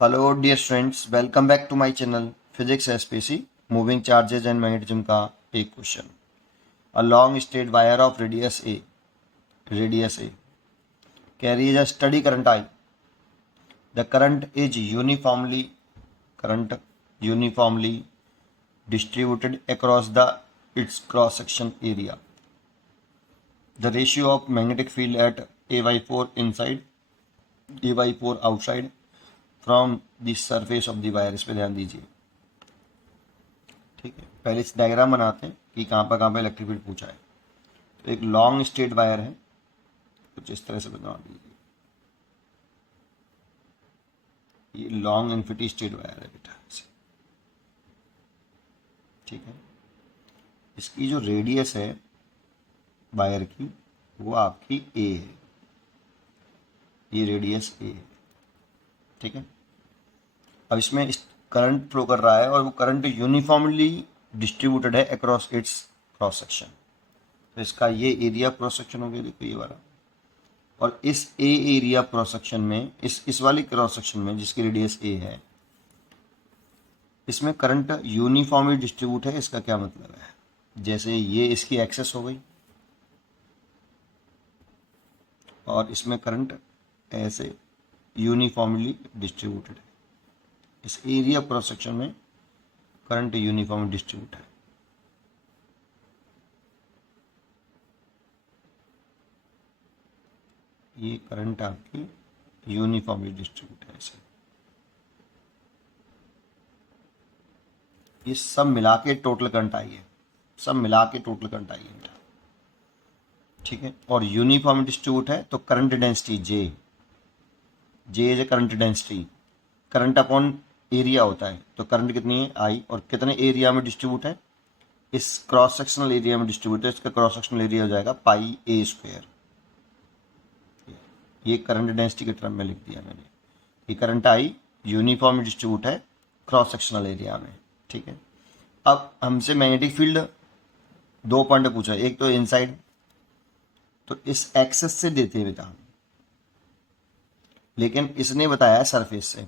Hello dear students, welcome back to my channel physics SPC. Moving charges and magnetism का एक question. A long straight wire of radius a carries a steady current I. The current uniformly distributed across the its cross section area. The ratio of magnetic field at A/4 inside A/4 outside from the surface of the wire. इस पर ध्यान दीजिए। ठीक है, पहले इस diagram बनाते हैं कि कहाँ पर इलेक्ट्रिक फील्ड पूछा है। तो एक लॉन्ग स्ट्रेट वायर है, कुछ इस तरह से बना दीजिए। ये लॉन्ग इन्फिनिटी स्ट्रेट वायर है बेटा ऐसे। ठीक है, इसकी जो रेडियस है वायर की वो आपकी ए है। ये रेडियस ए है। ठीक है, अब इसमें इस करंट फ्लो कर रहा है और वो करंट यूनिफॉर्मली डिस्ट्रीब्यूटेड है अक्रॉस इट्स क्रॉस सेक्शन। तो इसका ये एरिया क्रॉस सेक्शन हो गया, देखो ये वाला। और इस ए एरिया क्रॉस सेक्शन में इस वाली क्रॉस सेक्शन में जिसकी रेडियस ए है, इसमें करंट यूनिफॉर्मली डिस्ट्रीब्यूट है। इसका क्या मतलब है, जैसे ये इसकी एक्सेस हो गई और इसमें करंट ऐसे यूनिफॉर्मली डिस्ट्रीब्यूटेड है। इस एरिया क्रॉस सेक्शन में करंट यूनिफॉर्मली डिस्ट्रीब्यूट है। ये करंट आपकी यूनिफॉर्मली डिस्ट्रीब्यूट है ऐसे। ये सब मिला के टोटल करंट आई है, सब मिला के टोटल करंट आई है। ठीक है, और यूनिफॉर्म डिस्ट्रीब्यूट है तो current density J is a current density. Current upon area होता है, तो करंट कितनी है आई, और कितने एरिया में डिस्ट्रीब्यूट है, इस क्रॉस सेक्शनल एरिया में डिस्ट्रीब्यूट है। इसका क्रॉस सेक्शनल एरिया हो जाएगा पाई ए स्क्वायर। ये करंट डेंसिटी के टर्म में लिख दिया मैंने। ये करंट आई यूनिफॉर्म डिस्ट्रीब्यूट है क्रॉस सेक्शनल एरिया में। ठीक है, अब हमसे मैग्नेटिक फील्ड दो पॉइंट पूछा है, एक तो इनसाइड, तो इस एक्सेस से देते हैं बेटा, लेकिन इसने बताया सरफेस से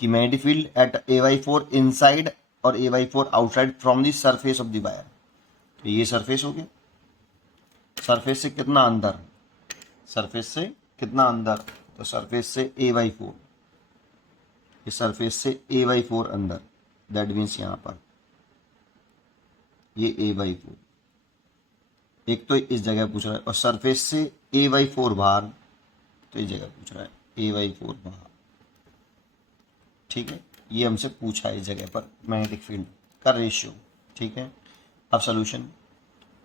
कि magnetic field at A/4 inside और A/4 outside from the surface of the wire. तो ये सरफेस हो गया, सरफेस से कितना अंदर, सरफेस से कितना अंदर, तो सरफेस से A/4, इस सरफेस से A/4 अंदर, दैट मीन्स यहां पर ये A/4। एक तो इस जगह पूछ रहा है, और सरफेस से A/4 बाहर, तो इस जगह पूछ रहा है A/4 बाहर। ठीक है, ये हमसे पूछा है इस जगह पर मैग्नेटिक फील्ड का रेशियो। ठीक है, अब सोल्यूशन।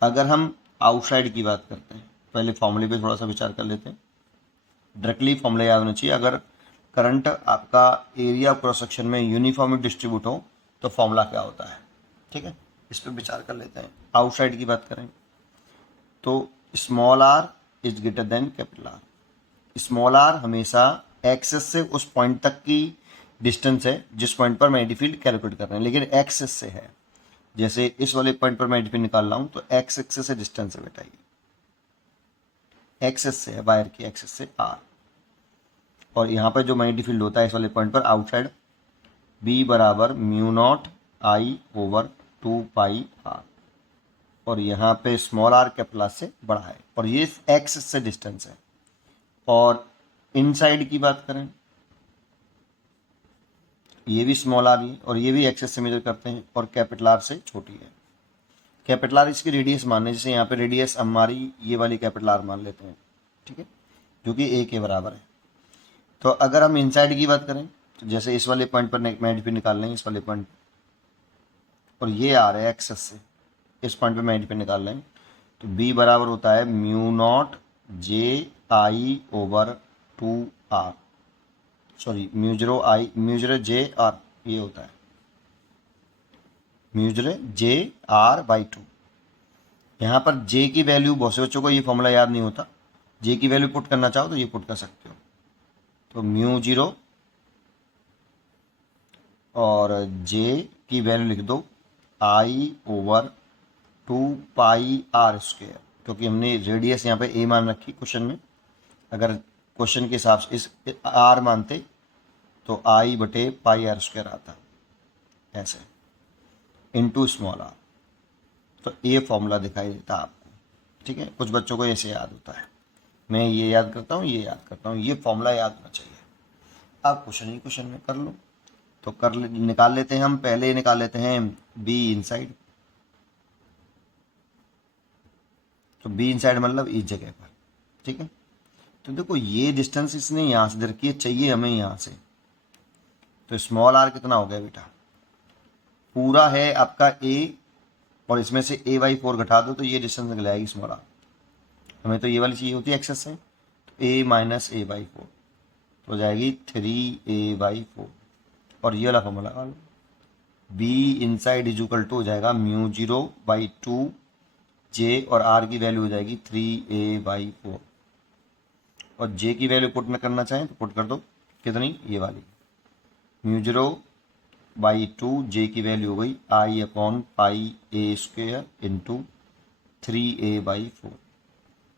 अगर हम आउटसाइड की बात करते हैं, पहले फॉर्मूले पे थोड़ा सा विचार कर लेते हैं। डायरेक्टली फॉर्मूला याद होना चाहिए। अगर करंट आपका एरिया क्रॉस सेक्शन में यूनिफॉर्मली डिस्ट्रीब्यूट हो तो फॉर्मूला क्या होता है। ठीक है, इस पर विचार कर लेते हैं। आउटसाइड की बात करें तो small r is greater than capital R. Small r हमेशा एक्सेस से उस पॉइंट तक की डिस्टेंस है जिस पॉइंट पर मैग्नेटिक फील्ड कैलकुलेट कर रहे हैं, लेकिन एक्सेस से है। जैसे इस वाले पॉइंट पर मैग्नेटिक फील्ड निकाल रहा हूं तो एक्स एक्सेस से डिस्टेंस है बेटा, ये एक्सेस से है, वायर की एक्सेस से आर। और यहाँ पर जो मैग्नेटिक फील्ड होता है इस वाले पॉइंट पर आउटसाइड, बी बराबर μ0I/2πr, और यहाँ पे स्मॉल आर कैपिटल आर से बड़ा है, और ये एक्सेस से डिस्टेंस है। और इनसाइड की बात करें, ये भी स्मॉल आर ही, और ये भी एक्सेस से मेजर करते हैं, और कैपिटल आर से छोटी है। कैपिटल आर इसकी रेडियस मान लें, जैसे यहाँ पे रेडियस हमारी ये वाली कैपिटल आर मान लेते हैं। ठीक है, जो कि ए के बराबर है। तो अगर हम इनसाइड की बात करें तो जैसे इस वाले पॉइंट पर मैग्नेटिक फील्ड निकाल लेंगे, इस वाले पॉइंट, और ये आ रहा है एक्सेस से, इस पॉइंट पर मैग्नेटिक फील्ड निकाल लेंगे, तो बी बराबर होता है μ0JI/2R, सॉरी μ0J/R, ये होता है μ0JR/2। यहाँ पर J की वैल्यू, बहुत से बच्चों को ये फॉर्मूला याद नहीं होता, J की वैल्यू पुट करना चाहो तो ये पुट कर सकते हो। तो μ0 और J की वैल्यू लिख दो I/2πr², क्योंकि हमने रेडियस यहाँ पे A मान रखी क्वेश्चन में। अगर क्वेश्चन के हिसाब से इस R मानते तो आई बटे पाई आर स्क्वायर आता ऐसे इनटू स्मॉल आर। तो ये फॉर्मूला दिखाई देता आपको, ठीक है। कुछ बच्चों को ऐसे याद होता है, मैं ये याद करता हूँ, ये याद करता हूँ, ये फॉर्मूला याद होना चाहिए। आप क्वेश्चन ही क्वेश्चन में कर लो। तो निकाल लेते हैं हम, पहले निकाल लेते हैं बी इनसाइड। तो बी इनसाइड मतलब इस जगह पर, ठीक है। तो देखो ये डिस्टेंस इसने यहाँ से दे रखी है, चाहिए हमें यहाँ से। तो स्मॉल आर कितना हो गया बेटा, पूरा है आपका ए, और इसमें से a/4 घटा दो तो ये डिस्टेंस निकल आएगी स्मॉल आर। हमें तो ये वाली चाहिए होती है एक्सेस से, तो a माइनस a/4 तो हो जाएगी 3a/4। और ये वाला फॉर्मूला लगा लो, B inside is equal to हो जाएगा μ0/2 जे, और आर की वैल्यू हो जाएगी 3a/4। और जे की वैल्यू पुट में करना चाहें तो पुट कर दो, कितनी, ये वाली μ0/2 जे की वैल्यू हो गई I/πa² इंटू 3a/4।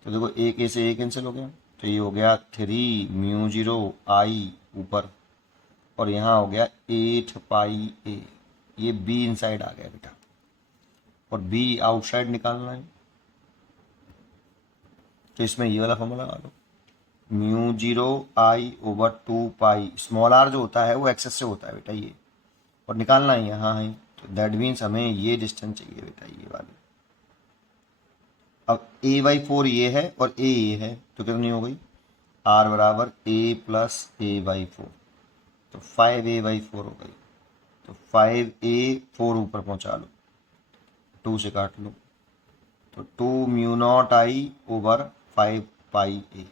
तो देखो एक ए से एक कैंसिल हो गया, तो ये हो गया 3μ0I ऊपर, और यहाँ हो गया 8πa। ये बी इनसाइड आ गया बेटा, और बी आउटसाइड निकालना है। तो इसमें ये वाला फॉर्मूला लगा लो, μ0I/2π। स्मॉल आर जो होता है वो एक्सेस से होता है बेटा ये, और निकालना है यहाँ है। तो दैट मीन्स हमें ये डिस्टेंस चाहिए बेटा, ये वाली। अब a/4 ये है और a ये है, तो कितनी हो गई, r बराबर a प्लस a/4। तो 5a/4 हो गई। तो 5a, 4 ऊपर पहुँचा लो, 2 से काट लो, तो 2μ0I/5πa।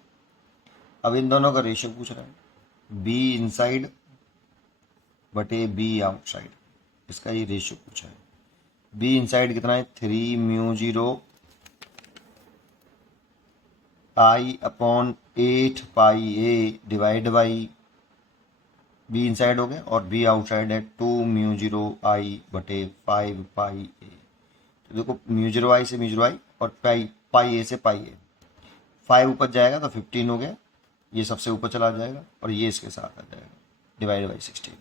अब इन दोनों का रेशियो पूछ रहा है, बी इनसाइड बटे बी आउटसाइड, इसका ये रेशियो पूछा है। बी इनसाइड कितना है, 3μ0I/8πa divide by be inside हो गया, और बी आउटसाइड है 2μ0I/5πa। तो देखो μ0I से μ0I और पाई से पाई ए, 5 ऊपर जाएगा तो 15 हो गया, ये सबसे ऊपर चला जाएगा और ये इसके साथ आ जाएगा, डिवाइड बाई 16।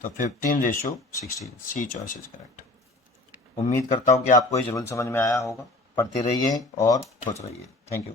तो 15/16, सी चॉइस इज करेक्ट। उम्मीद करता हूँ कि आपको ये जरूर समझ में आया होगा। पढ़ते रहिए और खुश रहिए। Thank you.